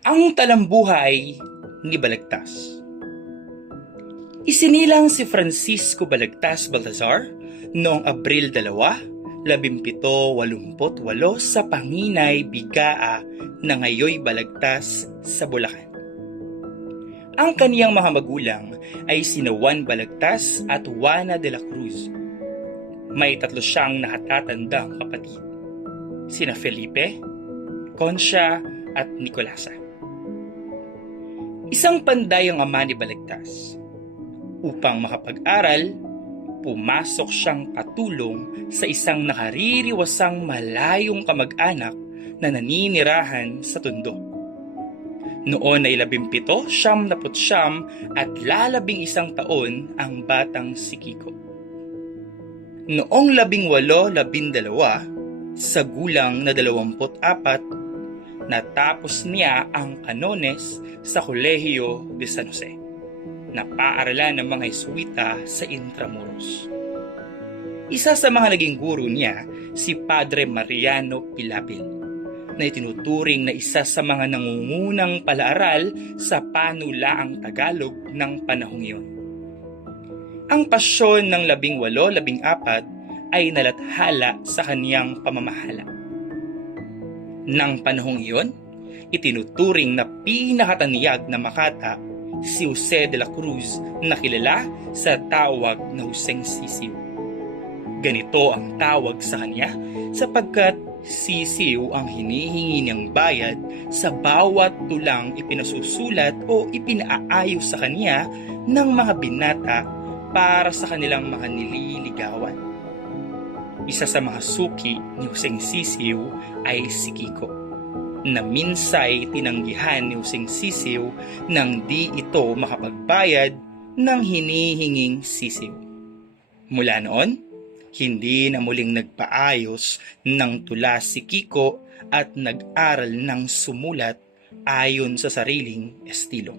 Ang talambuhay ni Balagtas Isinilang si Francisco Balagtas Baltazar noong Abril 2, 1788 sa Panginay, Bigaa na ngayoy Balagtas sa Bulacan. Ang kaniyang mga magulang ay sina Juan Balagtas at Juana de la Cruz. May tatlo siyang nakatatandang kapatid. Sina Felipe, Concha at Nicolasa. Isang panday ang ama ni Balagtas. Upang makapag-aral, pumasok siyang katulong sa isang nakaririwasang malayong kamag-anak na naninirahan sa tundo. Noon ay labimpito, siyam naput siyam at lalabing isang taon ang batang si Kiko. Noong labing walo, labindalawa, sa gulang na dalawamput apat, natapos niya ang kanones sa Kolehiyo de San Jose na paaralan ng mga Jesuita sa Intramuros. Isa sa mga naging guro niya si Padre Mariano Pilapil na itinuturing na isa sa mga nangungunang palaaral sa panulaang Tagalog ng panahong iyon. Ang pasyon ng labing walo, labing apat ay nalathala sa kaniyang pamamahala. Nang panahong iyon, itinuturing na pinakataniyag na makata si Jose de la Cruz na kilala sa tawag na Huseng Sisiw. Ganito ang tawag sa kanya sapagkat sisiw ang hinihingi niyang bayad sa bawat tulang ipinasusulat o ipinaayos sa kanya ng mga binata para sa kanilang mga nililigawan. Isa sa mga suki ni Huseng Sisiw ay si Kiko na minsay tinanggihan ni Huseng Sisiw nang di ito makapagbayad ng hinihinging sisiw. Mula noon, hindi na muling nagpaayos ng tula si Kiko at nag-aral ng sumulat ayon sa sariling estilo.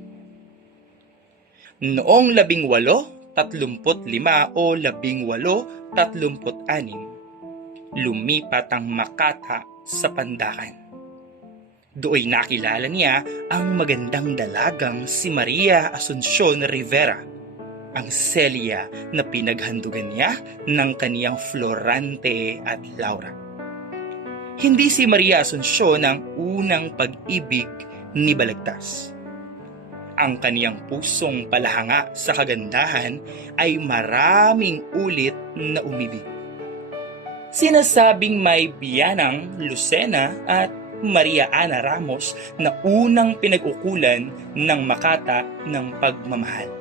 Noong labing walo, tatlumput lima o labing walo, tatlumput anim, lumipat ang Makata sa Pandakan. Do'y nakilala niya ang magandang dalagang si Maria Asuncion Rivera, ang Celia na pinaghandugan niya ng kaniyang Florante at Laura. Hindi si Maria Asuncion ang unang pag-ibig ni Balagtas. Ang kaniyang pusong palahanga sa kagandahan ay maraming ulit na umibig. Sinasabing may biyanang Lucena at Maria Ana Ramos na unang pinag-ukulan ng Makata ng pagmamahal.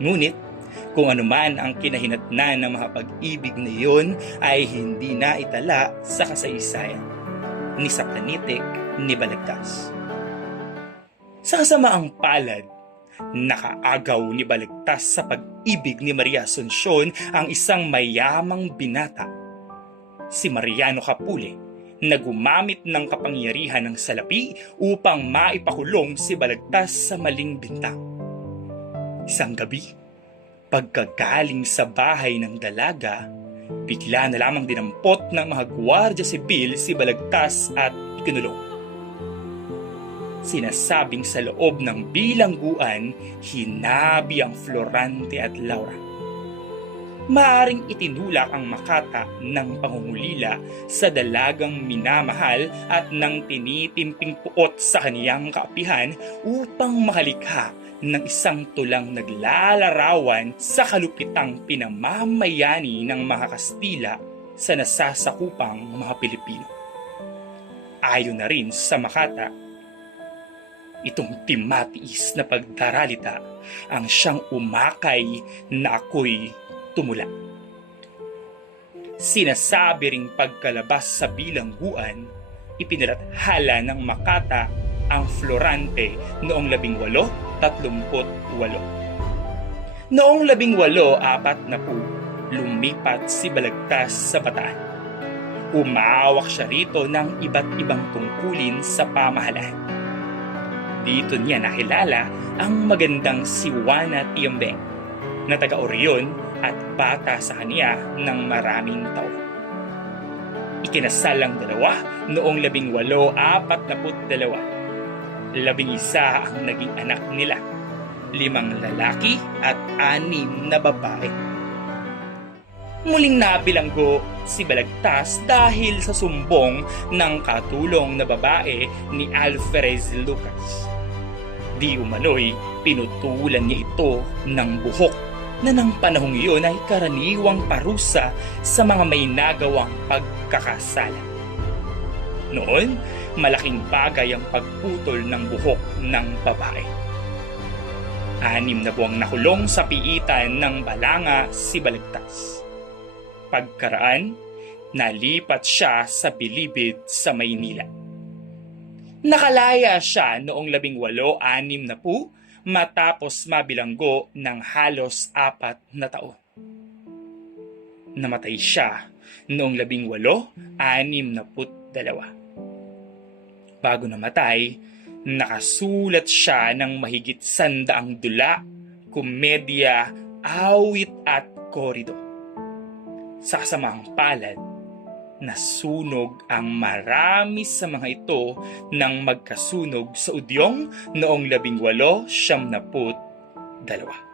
Ngunit, kung anuman ang kinahinatnan ng mga pag-ibig na iyon ay hindi na itala sa kasaysayan ni sa panitik ni Balagtas. Sa kasamaang palad, nakaagaw ni Balagtas sa pag-ibig ni Maria Asuncion ang isang mayamang binata, si Mariano Capule, na gumamit ng kapangyarihan ng salapi upang maipakulong si Balagtas sa maling bintang. Isang gabi, pagkagaling sa bahay ng dalaga, bigla na lamang dinampot ng mga gwardya sibil si Balagtas at ikinulong. Sinasabing sa loob ng bilangguan, hinabi ang Florante at Laura maaring itinulak ang makata ng pangungulila sa dalagang minamahal at ng tinitimping puot sa kaniyang kaapihan upang makalikha ng isang tulang naglalarawan sa kalupitang pinamamayani ng mga Kastila sa nasasakupang mga Pilipino. Ayon na rin sa Makata, itong timatiis na pagdaralita ang siyang umakay na ako'y tumula. Sinasabi ring pagkalabas sa bilangguan, ipinalathala ng Makata ang Florante noong labing walo, tatlumput walo. Noong labing walo, apat na po, lumipat si Balagtas sa Bataan. Umawak siya rito ng iba't ibang tungkulin sa pamahalaan. Dito niya nakilala ang magandang si Juana Tiambeng na taga Orion at bata sa kaniya ng maraming taon. Ikinasal ang dalawa noong labing walo apat na put dalawa. Labing isa ang naging anak nila. Limang lalaki at anim na babae. Muling nabilanggo si Balagtas dahil sa sumbong ng katulong na babae ni Alferez Lucas. Di umano'y pinutulan niya ito ng buhok na ng panahong iyon ay karaniwang parusa sa mga may nagawang pagkakasala. Noon, malaking bagay ang pagputol ng buhok ng babae. Anim na buwang nakulong sa piitan ng balanga si Balagtas. Pagkaraan, nalipat siya sa Bilibid sa Maynila. Nakalaya siya noong labing walo anim na pu matapos mabilanggo ng halos apat na taon. Namatay siya noong labing walo anim na put dalawa. Bago namatay, nakasulat siya ng mahigit sandaang dula, komedya, awit at korido. Sa kasamang palad, nasunog ang marami sa mga ito nang magkasunog sa udyong noong labing walo siyam na put dalawa.